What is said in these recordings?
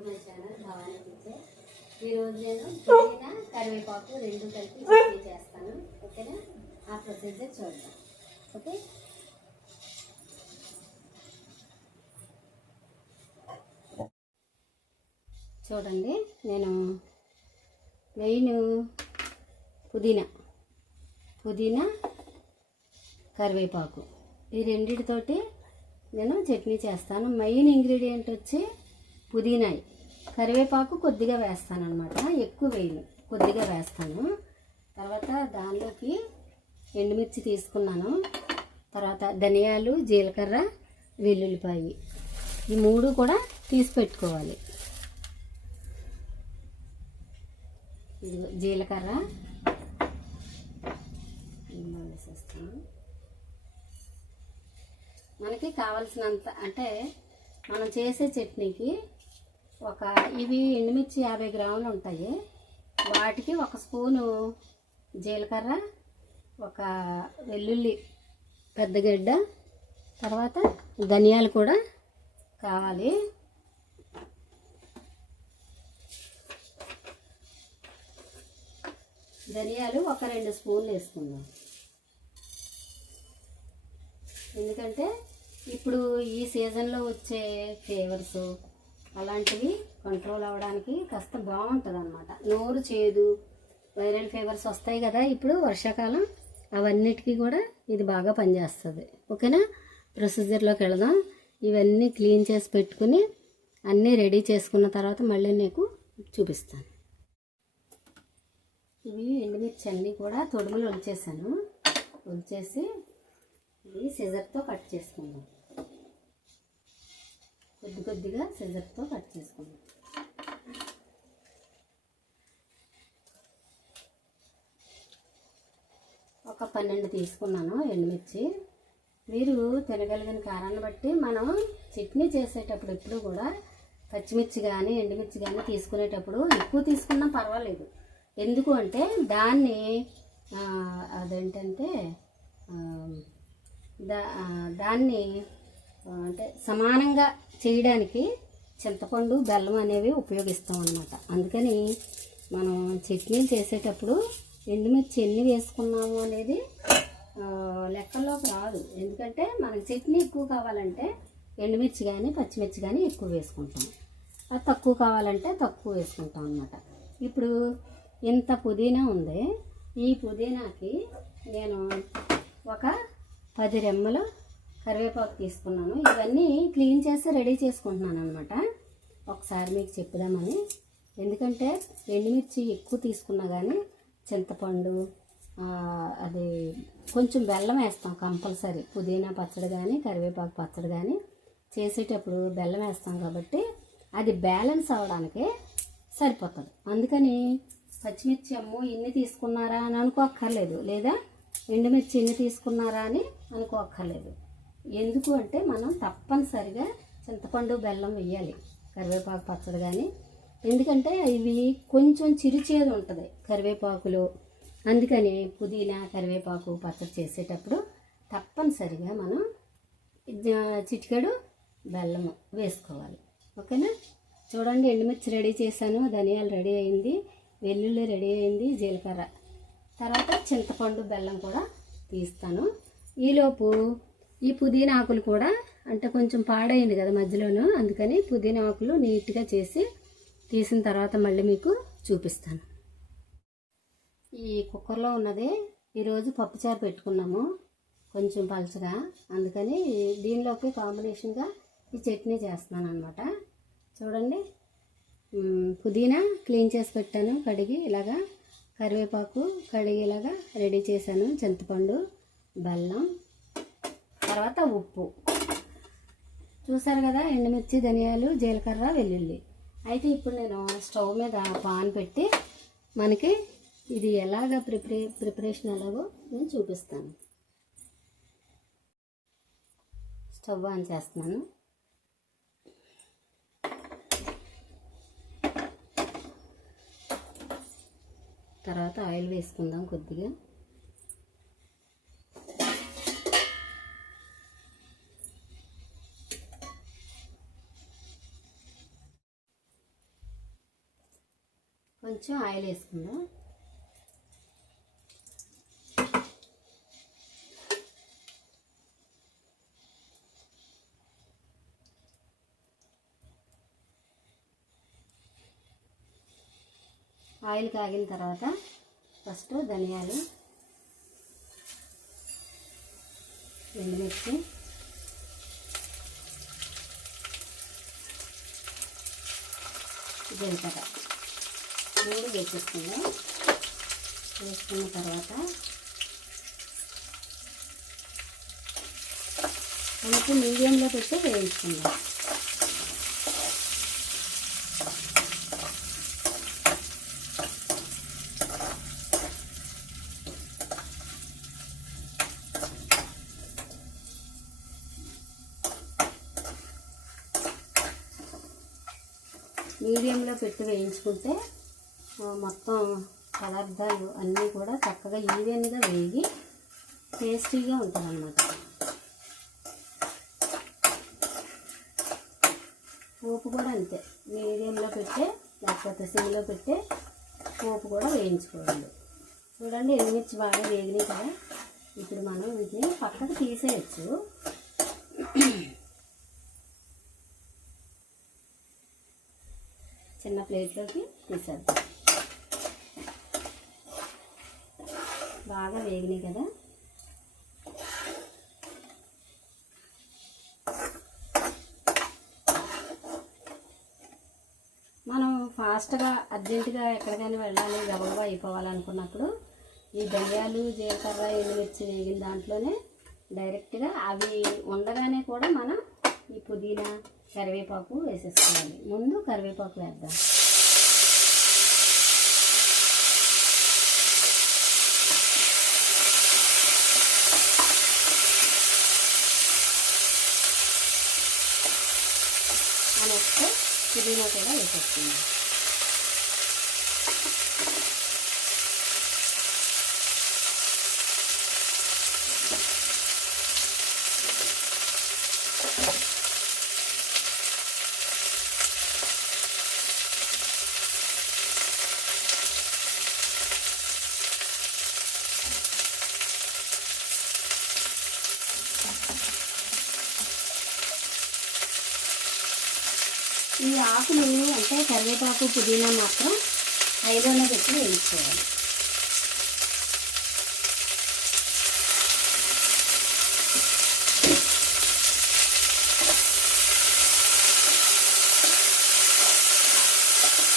To my channel Bhavani kitchen. ఈరోజు నేను పుదీనా కరివేపాకు రెండు కలిపి చట్నీ చేస్తాను. ఓకేనా? ఆ ప్రొసీజర్ చూద్దాం. ఓకే, చూడండి. నేను మెయిన్ పుదీనా కరివేపాకు ఈ రెండిటితోటి నేను చట్నీ చేస్తాను. మెయిన్ ఇంగ్రీడియంట్ వచ్చి పుదీనా, కరివేపాకు కొద్దిగా వేస్తాను అనమాట, ఎక్కువ వేయను, కొద్దిగా వేస్తాను. తర్వాత దానిలోకి ఎండుమిర్చి తీసుకున్నాను. తర్వాత ధనియాలు, జీలకర్ర, వెల్లుల్లిపాయి ఈ మూడు కూడా తీసి పెట్టుకోవాలి. ఇది జీలకర్ర వేసేస్తాను. మనకి కావాల్సినంత, అంటే మనం చేసే చట్నీకి ఇవి ఎండుమిర్చి 50 గ్రాములు ఉంటాయి. వాటికి 1 స్పూను జీలకర్ర, 1 వెల్లుల్లి పెద్దగడ్డ, తర్వాత ధనియాలు కూడా కావాలి. ధనియాలు 2 స్పూన్లు వేసుకుందాం. ఎందుకంటే ఇప్పుడు ఈ సీజన్లో వచ్చే ఫీవర్స్ అలాంటివి కంట్రోల్ అవ్వడానికి కాస్త బాగుంటుంది అన్నమాట. నోరు చేదు, వైరల్ ఫీవర్స్ వస్తాయి కదా ఇప్పుడు వర్షాకాలం, అవన్నిటికీ కూడా ఇది బాగా పనిచేస్తుంది. ఓకేనా? ప్రొసీజర్లోకి వెళదాం. ఇవన్నీ క్లీన్ చేసి పెట్టుకుని అన్నీ రెడీ చేసుకున్న తర్వాత మళ్ళీ నీకు చూపిస్తాను. ఇవి ఎండుమిర్చి అన్నీ కూడా తొడుములు ఒలిచేసి ఇవి సిజర్తో కట్ చేసుకుందాం. కొద్దిగా సిజర్తో కట్ చేసుకుందాం. ఒక 12 తీసుకున్నాను ఎండుమిర్చి. మీరు తినగలిగిన కారాన్ని బట్టి మనం చట్నీ చేసేటప్పుడు ఎప్పుడు కూడా పచ్చిమిర్చి కానీ ఎండుమిర్చి కానీ తీసుకునేటప్పుడు ఎక్కువ తీసుకున్నా పర్వాలేదు. ఎందుకు అంటే దాన్ని దాన్ని అంటే సమానంగా చేయడానికి చింతపండు, బెల్లం అనేవి ఉపయోగిస్తాం అన్నమాట. అందుకని మనం చట్నీలు చేసేటప్పుడు ఎండుమిర్చి ఎన్ని వేసుకున్నాము అనేది లెక్కల్లోకి రాదు. ఎందుకంటే మనకి చట్నీ ఎక్కువ కావాలంటే ఎండుమిర్చి కానీ పచ్చిమిర్చి కానీ ఎక్కువ వేసుకుంటాం, అది తక్కువ కావాలంటే తక్కువ వేసుకుంటాం అన్నమాట. ఇప్పుడు ఇంత పుదీనా ఉంది. ఈ పుదీనాకి నేను ఒక 10 రెమ్మలు కరివేపాకు తీసుకున్నాను. ఇవన్నీ క్లీన్ చేసి రెడీ చేసుకుంటున్నాను అనమాట. ఒకసారి మీకు చెప్పుదామని. ఎందుకంటే ఎండుమిర్చి ఎక్కువ తీసుకున్నా కానీ చింతపండు, అది కొంచెం బెల్లం వేస్తాం కంపల్సరీ. పుదీనా పచ్చడి కానీ కరివేపాకు పచ్చడి కానీ చేసేటప్పుడు బెల్లం వేస్తాం కాబట్టి అది బ్యాలెన్స్ అవ్వడానికి సరిపోతుంది. అందుకని పచ్చిమిర్చి ఇన్ని తీసుకున్నారా అని అనుకోక్కర్లేదు, లేదా ఎండుమిర్చి ఎన్ని తీసుకున్నారా అని అనుకోక్కర్లేదు. ఎందుకు అంటే మనం తప్పనిసరిగా చింతపండు, బెల్లం వేయాలి కరివేపాకు పచ్చడి కానీ. ఎందుకంటే ఇవి కొంచెం చిరుచేదు ఉంటుంది కరివేపాకులో. అందుకని పుదీనా కరివేపాకు పచ్చడి చేసేటప్పుడు తప్పనిసరిగా మనం చిటికెడు బెల్లం వేసుకోవాలి. ఓకేనా? చూడండి, ఎండుమిర్చి రెడీ చేశాను, ధనియాలు రెడీ అయింది, వెల్లుల్లి రెడీ అయింది, జీలకర్ర, తర్వాత చింతపండు, బెల్లం కూడా తీస్తాను. ఈలోపు ఈ పుదీనా ఆకులు కూడా, అంటే కొంచెం పాడైంది కదా మధ్యలోనూ, అందుకని పుదీనా ఆకులు నీట్గా చేసి తీసిన తర్వాత మళ్ళీ మీకు చూపిస్తాను. ఈ కుక్కర్లో ఉన్నది ఈరోజు పప్పుచారు పెట్టుకున్నాము, కొంచెం పలుచగా. అందుకని దీనిలోకి కాంబినేషన్గా ఈ చట్నీ చేస్తున్నాను అనమాట. చూడండి, పుదీనా క్లీన్ చేసి పెట్టాను, కడిగి ఇలాగా. కరివేపాకు కడిగి ఇలాగా రెడీ చేశాను. చింతపండు, బెల్లం, తర్వాత ఉప్పు. చూసారు కదా, ఎండుమిర్చి, ధనియాలు, జీలకర్ర, వెల్లుల్లి. అయితే ఇప్పుడు నేను స్టవ్ మీద పాన్ పెట్టి మనకి ఇది ఎలాగ ప్రిపరేషన్ ఎలాగో నేను చూపిస్తాను. స్టవ్ ఆన్ చేస్తున్నాను. తర్వాత ఆయిల్ వేసుకుందాం కొద్దిగా. కొంచెం ఆయిల్ వేసుకుందాం. ఆయిల్ కాగిన తర్వాత ఫస్ట్ ధనియాలు, ఎండుమిర్చి, జీలకర్ర 3 వేసేసుకుందాం. వేసుకున్న తర్వాత కొంచెం మీడియంలో పెట్టి వేయించుకుందాం. మీడియంలో పెట్టి వేయించుకుంటే మొత్తం పదార్థాలు అన్నీ కూడా చక్కగా ఈవెన్గా వేగి టేస్టీగా ఉంటుంది అన్నమాట. పోపు కూడా అంతే, మీడియంలో పెట్టే లేకపోతే సిమ్లో పెట్టే పోపు కూడా వేయించుకోవాలి. చూడండి ఎండుమిర్చి బాగా వేగినాయి కదా. ఇప్పుడు మనం వీటిని పక్కకు తీసేయచ్చు. చిన్న ప్లేట్లోకి తీసేద్దాం. బాగా వేగినాయి కదా. మనం ఫాస్ట్గా అర్జెంటుగా ఎక్కడికైనా వెళ్ళాలి, గబగబా అయిపోవాలనుకున్నప్పుడు ఈ ధనియాలు, జీలకర్ర, ఎండుమిర్చి వేగిన దాంట్లోనే డైరెక్ట్గా అవి ఉండగానే కూడా మనం ఈ పుదీనా, కరివేపాకు వేసేసుకోవాలి. ముందు కరివేపాకు వేద్దాం. నెక్స్ట్ పుదీనా కూడా వేసేసుకుందాం. ఈ ఆకులు అంటే కరివేపాకు, పుదీనా మాత్రం హైలోనే పెట్టి వేయించుకోవాలి.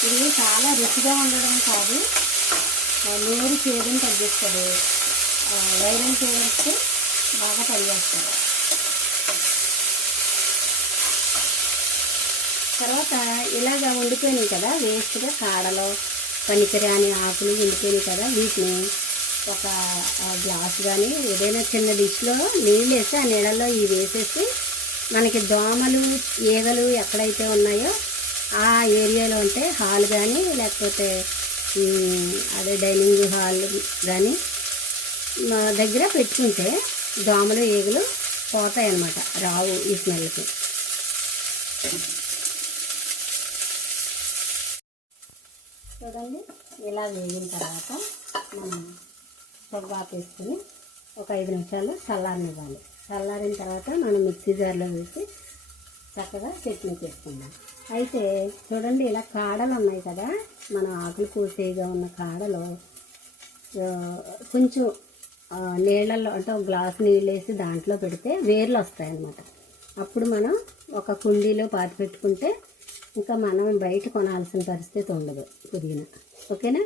ఇది చాలా రుచిగా ఉండడం కాదు, నోరు చేదుని తగ్గిస్తుంది, వైరల్ ఫీవర్స్కి బాగా పనిచేస్తుంది. తర్వాత ఇలాగ వండిపోయినాయి కదా, వేస్ట్గా కాడలో పనికిరాని ఆకులు వండిపోయినాయి కదా, వీటిని ఒక గ్లాస్ కానీ ఏదైనా చిన్న డిష్లో నీళ్ళు వేసి ఆ నీళ్ళల్లో ఇవి వేసేసి మనకి దోమలు, ఈగలు ఎక్కడైతే ఉన్నాయో ఆ ఏరియాలో ఉంటే హాల్ కానీ లేకపోతే అదే డైనింగ్ హాల్ కానీ మా దగ్గర పెట్టుకుంటే దోమలు, ఈగలు పోతాయి అన్నమాట, రావు ఈ స్మెల్కి. చూడండి ఇలా వేగిన తర్వాత మనం స్టవ్ ఆపేసుకుని ఒక 5 నిమిషాలు చల్లారనివ్వాలి. చల్లారిన తర్వాత మనం మిక్సీ జార్లో వేసి చక్కగా చట్నీ చేసుకుందాం. అయితే చూడండి ఇలా కాడలు ఉన్నాయి కదా, మనం ఆకులు కోసేగా ఉన్న కాడలు కొంచెం నీళ్ళల్లో అంటే ఒక గ్లాసు నీళ్ళు వేసి దాంట్లో పెడితే వేర్లు వస్తాయన్నమాట. అప్పుడు మనం ఒక కుండీలో పాతి పెట్టుకుంటే ఇంకా మనం బయట కొనాల్సిన పరిస్థితి ఉండదు పుదీనా. ఓకేనా?